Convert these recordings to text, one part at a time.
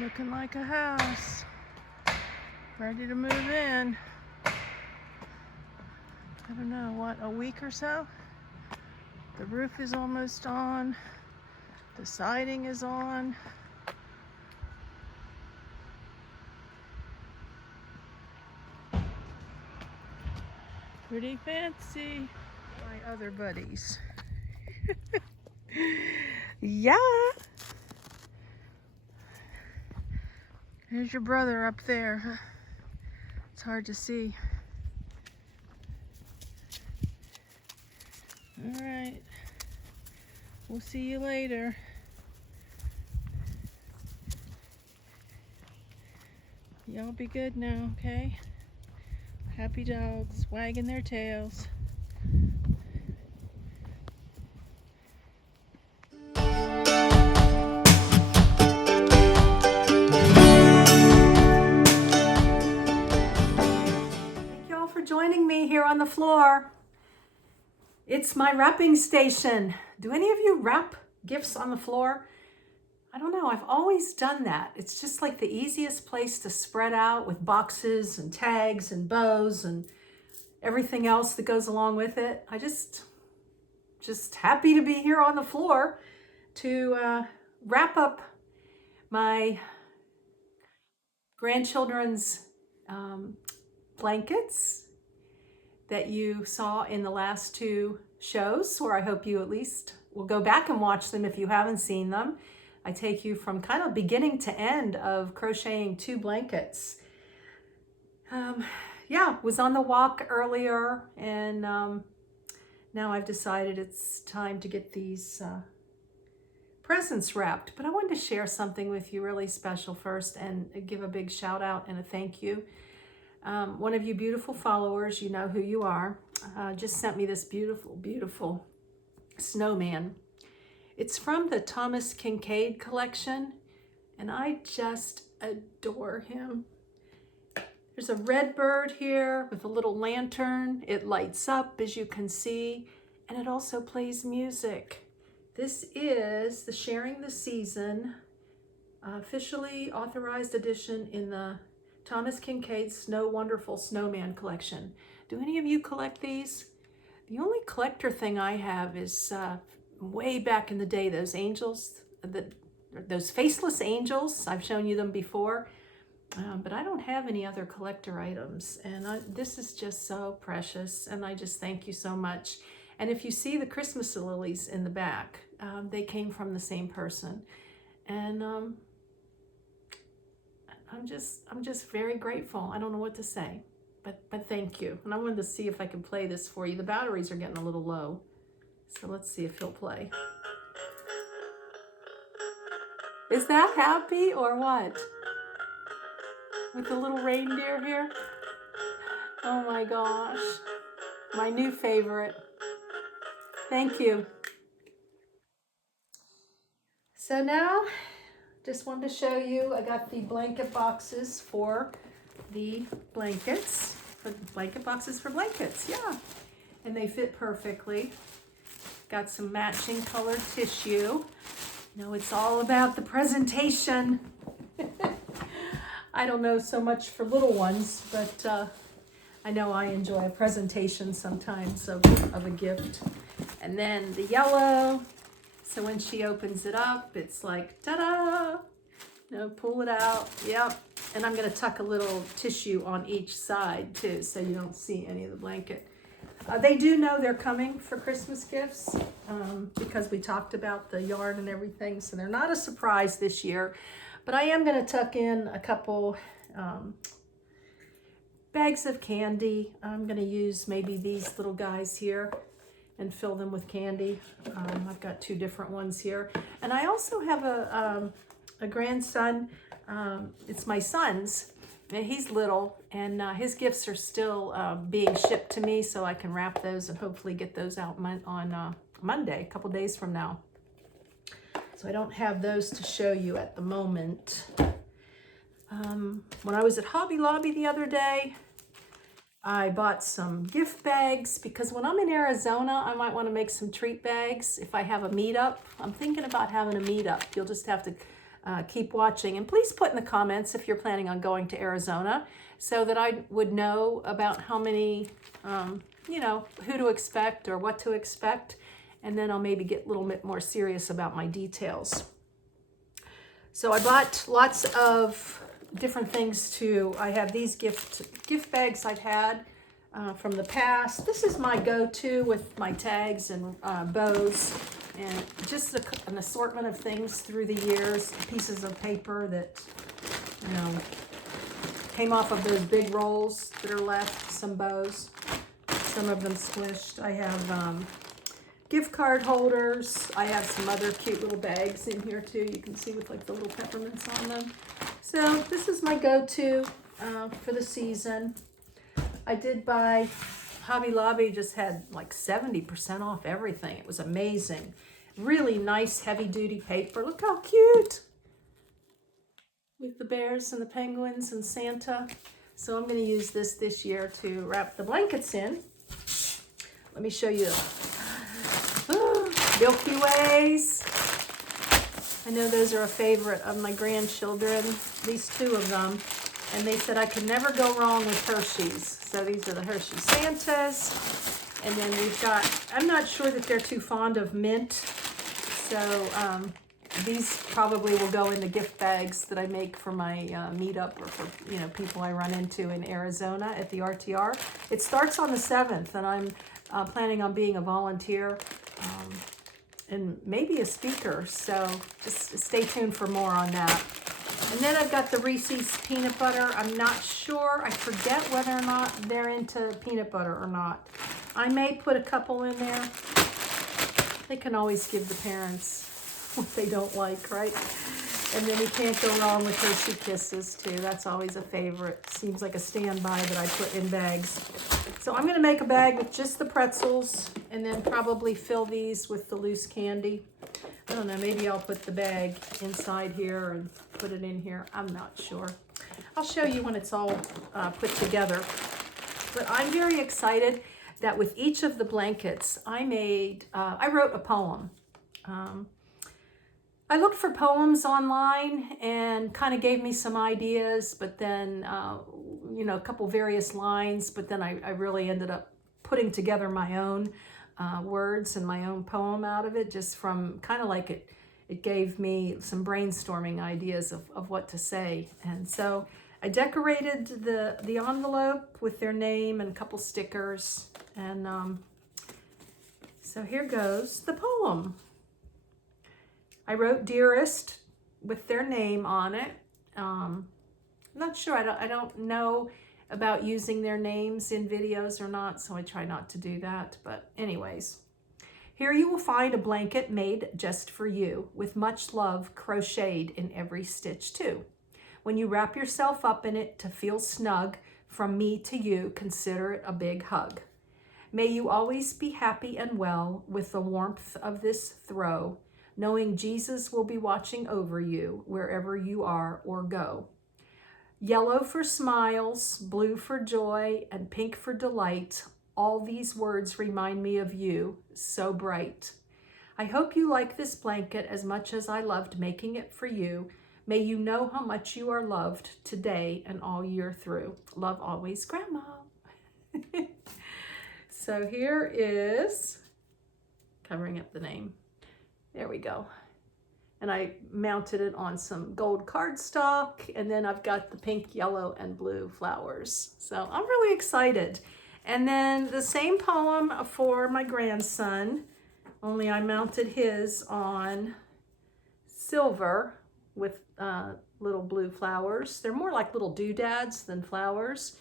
Looking like a house. Ready to move in. I don't know, what, a week or so? The roof is almost on. The siding is on. Pretty fancy. My other buddies. Yeah. There's your brother up there. It's hard to see. All right. We'll see you later. Y'all be good now, okay? Happy dogs wagging their tails. Thank you all for joining me here on the floor. It's my wrapping station. Do any of you wrap gifts on the floor? I don't know, I've always done that. It's just like the easiest place to spread out with boxes and tags and bows and everything else that goes along with it. I just happy to be here on the floor to wrap up my grandchildren's blankets that you saw in the last two shows, or I hope you at least will go back and watch them if you haven't seen them. I take you from kind of beginning to end of crocheting 2 blankets. Yeah, was on the walk earlier, and now I've decided it's time to get these presents wrapped. But I wanted to share something with you really special first and give a big shout out and a thank you. One of you beautiful followers, you know who you are, just sent me this beautiful, beautiful snowman. It's from the Thomas Kincaid collection, and I just adore him. There's a red bird here with a little lantern. It lights up, as you can see, and it also plays music. This is the Sharing the Season officially authorized edition in the Thomas Kincaid Snow Wonderful Snowman collection. Do any of you collect these? The only collector thing I have is way back in the day, those angels, those faceless angels. I've shown you them before, but I don't have any other collector items. And this is just so precious, and I just thank you so much. And if you see the Christmas lilies in the back, they came from the same person. And I'm just very grateful. I don't know what to say, but thank you. And I wanted to see if I could play this for you. The batteries are getting a little low, so let's see if he'll play. Is that happy or what? With the little reindeer here? Oh my gosh, my new favorite. Thank you. So now, just wanted to show you, I got the blanket boxes for the blankets, yeah. And they fit perfectly. Got some matching colored tissue. Now it's all about the presentation. I don't know so much for little ones, but I know I enjoy a presentation sometimes of a gift. And then the yellow, so when she opens it up, it's like, ta-da! Pull it out, yep. And I'm gonna tuck a little tissue on each side too, so you don't see any of the blanket. They do know they're coming for Christmas gifts because we talked about the yarn and everything, so they're not a surprise this year. But I am gonna tuck in a couple bags of candy. I'm gonna use maybe these little guys here and fill them with candy. I've got 2 different ones here. And I also have a grandson. It's my son's. He's little, and his gifts are still being shipped to me, so I can wrap those and hopefully get those out on Monday, a couple days from now. So I don't have those to show you at the moment. When I was at Hobby Lobby the other day, I bought some gift bags because when I'm in Arizona, I might want to make some treat bags if I have a meetup. I'm thinking about having a meetup. You'll just have to keep watching. And please put in the comments if you're planning on going to Arizona so that I would know about how many, you know, who to expect or what to expect. And then I'll maybe get a little bit more serious about my details. So I bought lots of different things too. I have these gift bags I've had from the past. This is my go-to with my tags and bows, and just an assortment of things through the years, pieces of paper that, you know, came off of those big rolls that are left, some bows, some of them squished. I have gift card holders. I have some other cute little bags in here too. You can see with like the little peppermints on them. So this is my go-to for the season. I did buy, Hobby Lobby just had like 70% off everything. It was amazing. Really nice heavy duty paper. Look how cute. With the bears and the penguins and Santa. So I'm going to use this year to wrap the blankets in. Let me show you. Milky Ways. I know those are a favorite of my grandchildren, these two of them. And they said I could never go wrong with Hershey's. So these are the Hershey Santas. And then we've got, I'm not sure that they're too fond of mint. So these probably will go in the gift bags that I make for my meetup or for, you know, people I run into in Arizona at the RTR. It starts on the 7th, and I'm planning on being a volunteer and maybe a speaker. So just stay tuned for more on that. And then I've got the Reese's peanut butter. I'm not sure. I forget whether or not they're into peanut butter or not. I may put a couple in there. They can always give the parents what they don't like, right? And then you can't go wrong with Hershey Kisses too. That's always a favorite. Seems like a standby that I put in bags. So I'm going to make a bag with just the pretzels and then probably fill these with the loose candy. I don't know, maybe I'll put the bag inside here and put it in here. I'm not sure. I'll show you when it's all put together. But I'm very excited that with each of the blankets, I wrote a poem. I looked for poems online and kind of gave me some ideas, but then, you know, a couple various lines, but then I really ended up putting together my own words and my own poem out of it, just from kind of like it gave me some brainstorming ideas of what to say. And so I decorated the envelope with their name and a couple stickers. And so here goes the poem. I wrote Dearest with their name on it. I'm not sure. I don't know about using their names in videos or not, so I try not to do that. But anyways, here you will find a blanket made just for you, with much love crocheted in every stitch too. When you wrap yourself up in it to feel snug, from me to you, consider it a big hug. May you always be happy and well with the warmth of this throw, knowing Jesus will be watching over you wherever you are or go. Yellow for smiles, blue for joy, and pink for delight. All these words remind me of you, so bright. I hope you like this blanket as much as I loved making it for you. May you know how much you are loved today and all year through. Love always, Grandma. So here is covering up the name. There we go. And I mounted it on some gold cardstock, and then I've got the pink, yellow, and blue flowers. So I'm really excited. And then the same poem for my grandson, only I mounted his on silver with little blue flowers. They're more like little doodads than flowers.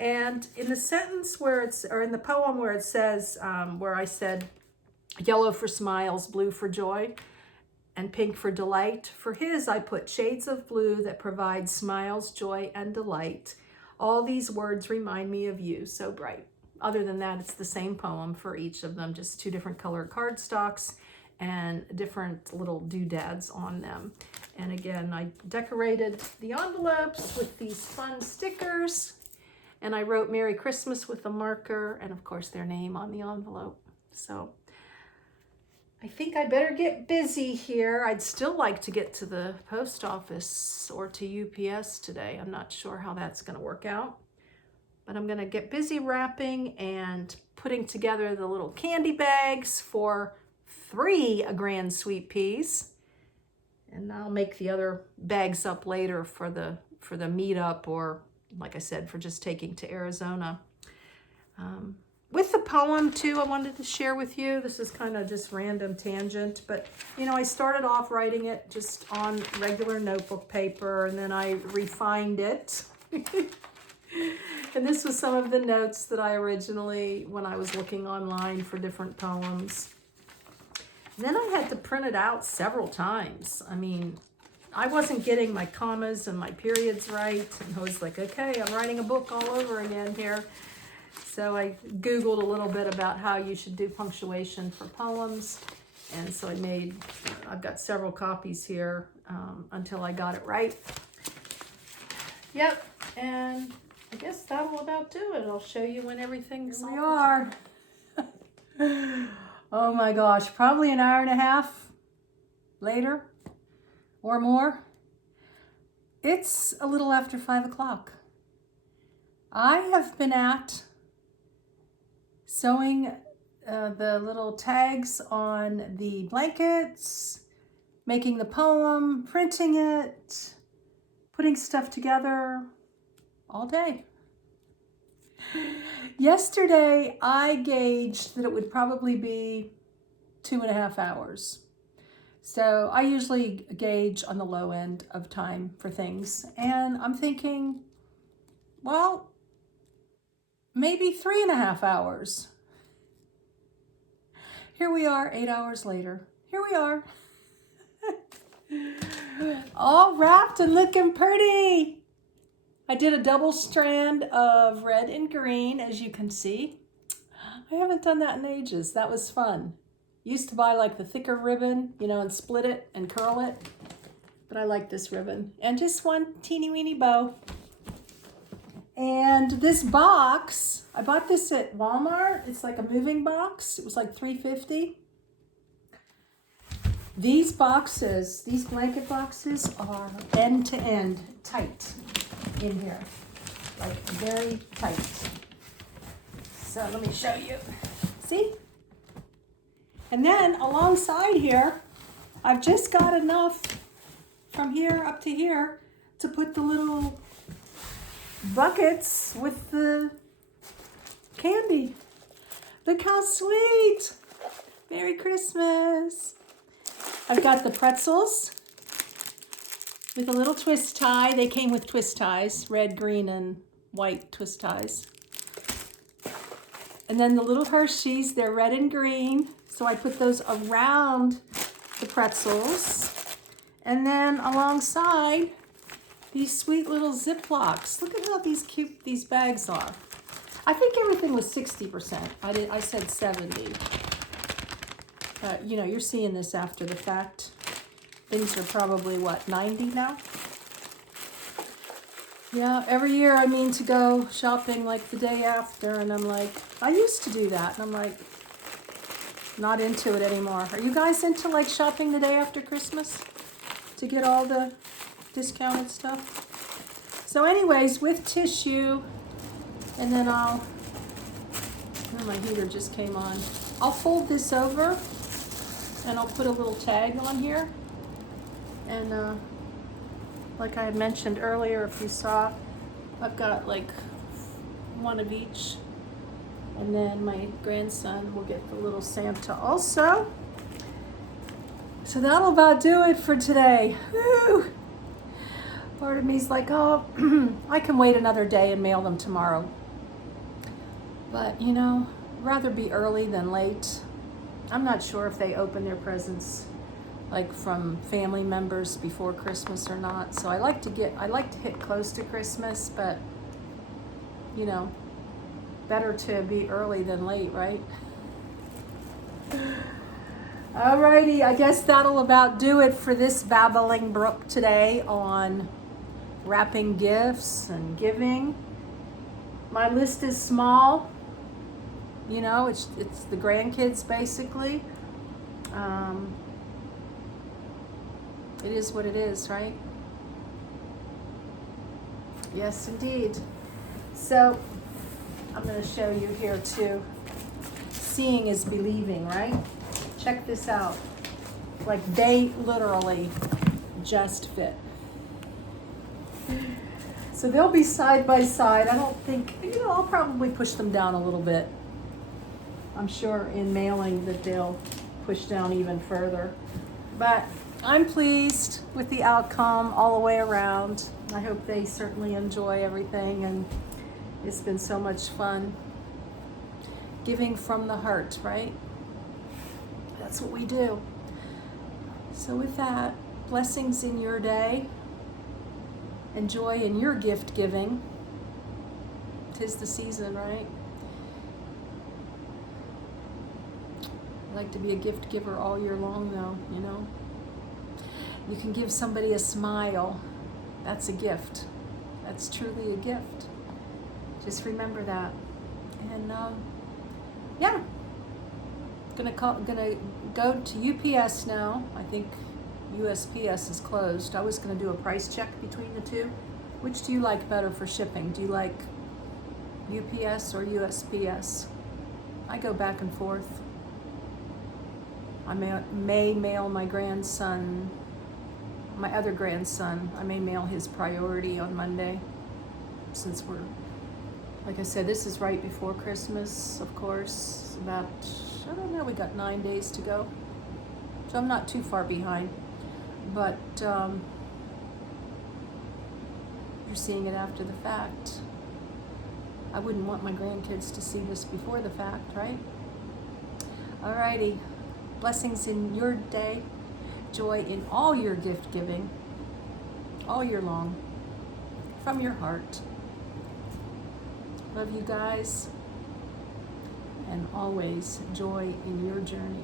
And in the sentence where or in the poem where it says, where I said, yellow for smiles, blue for joy, and pink for delight. For his, I put shades of blue that provide smiles, joy, and delight. All these words remind me of you, so bright. Other than that, it's the same poem for each of them, just two different colored cardstocks and different little doodads on them. And again, I decorated the envelopes with these fun stickers, and I wrote Merry Christmas with a marker, and of course their name on the envelope. So I think I better get busy here. I'd still like to get to the post office or to UPS today. I'm not sure how that's going to work out. But I'm going to get busy wrapping and putting together the little candy bags for 3 Grand Sweet Peas. And I'll make the other bags up later for the meetup, or like I said, for just taking to Arizona. With the poem too, I wanted to share with you. This is kind of just random tangent, but you know, I started off writing it just on regular notebook paper, and then I refined it. And this was some of the notes that I originally, when I was looking online for different poems. And then I had to print it out several times. I mean, I wasn't getting my commas and my periods right. And I was like, okay, I'm writing a book all over again here. So I Googled a little bit about how you should do punctuation for poems. And so I've got several copies here until I got it right. Yep, and I guess that'll about do it. I'll show you when everything's Here we are. Oh my gosh, probably an hour and a half later or more. It's a little after 5 o'clock. I have been at sewing the little tags on the blankets, making the poem, printing it, putting stuff together all day. Yesterday, I gauged that it would probably be 2.5 hours. So I usually gauge on the low end of time for things. And I'm thinking, well, maybe 3.5 hours. Here we are, 8 hours later. Here we are. All wrapped and looking pretty. I did a double strand of red and green, as you can see. I haven't done that in ages. That was fun. Used to buy like the thicker ribbon, you know, and split it and curl it. But I like this ribbon. And just one teeny weeny bow. And this box, I bought this at Walmart. It's like a moving box. It was like $3.50. These boxes, these blanket boxes are end to end tight in here, like very tight. So let me show you. See? And then alongside here, I've just got enough from here up to here to put the little buckets with the candy. Look how sweet. Merry Christmas. I've got the pretzels with a little twist tie. They came with twist ties, red, green, and white twist ties. And then the little Hershey's, they're red and green. So I put those around the pretzels. And then alongside, these sweet little Ziplocs. Look at how cute these bags are. I think everything was 60%. I said 70. You know, you're seeing this after the fact. Things are probably, what, 90 now? Yeah, every year I mean to go shopping like the day after, and I'm like, I used to do that, and I'm like, not into it anymore. Are you guys into like shopping the day after Christmas to get all the discounted stuff? So anyways, with tissue, and then oh, my heater just came on. I'll fold this over, and I'll put a little tag on here. And like I had mentioned earlier, if you saw, I've got like one of each. And then my grandson will get the little Santa also. So that'll about do it for today. Woo! Part of me's like, oh, I can wait another day and mail them tomorrow. But, you know, rather be early than late. I'm not sure if they open their presents like from family members before Christmas or not. So I like to hit close to Christmas, but you know, better to be early than late, right? Alrighty, I guess that'll about do it for this babbling brook today on wrapping gifts and giving. My list is small. You know, it's the grandkids basically. It is what it is, right? Yes, indeed. So I'm going to show you here too. Seeing is believing, right? Check this out. Like they literally just fit. So they'll be side by side. I don't think, I'll probably push them down a little bit. I'm sure in mailing that they'll push down even further. But I'm pleased with the outcome all the way around. I hope they certainly enjoy everything, and it's been so much fun. Giving from the heart, right? That's what we do. So with that, blessings in your day, and joy in your gift giving. 'Tis the season, right? I like to be a gift giver all year long though, You can give somebody a smile. That's a gift. That's truly a gift. Just remember that. And yeah. Gonna go to UPS now. I think USPS is closed. I was gonna do a price check between the two. Which do you like better for shipping? Do you like UPS or USPS? I go back and forth. I may mail my grandson, my other grandson, I may mail his priority on Monday, since we're, like I said, this is right before Christmas, of course. About, I don't know, we got 9 days to go. So I'm not too far behind. But you're seeing it after the fact. I wouldn't want my grandkids to see this before the fact, right? Alrighty. Blessings in your day. Joy in all your gift giving. All year long. From your heart. Love you guys. And always joy in your journey.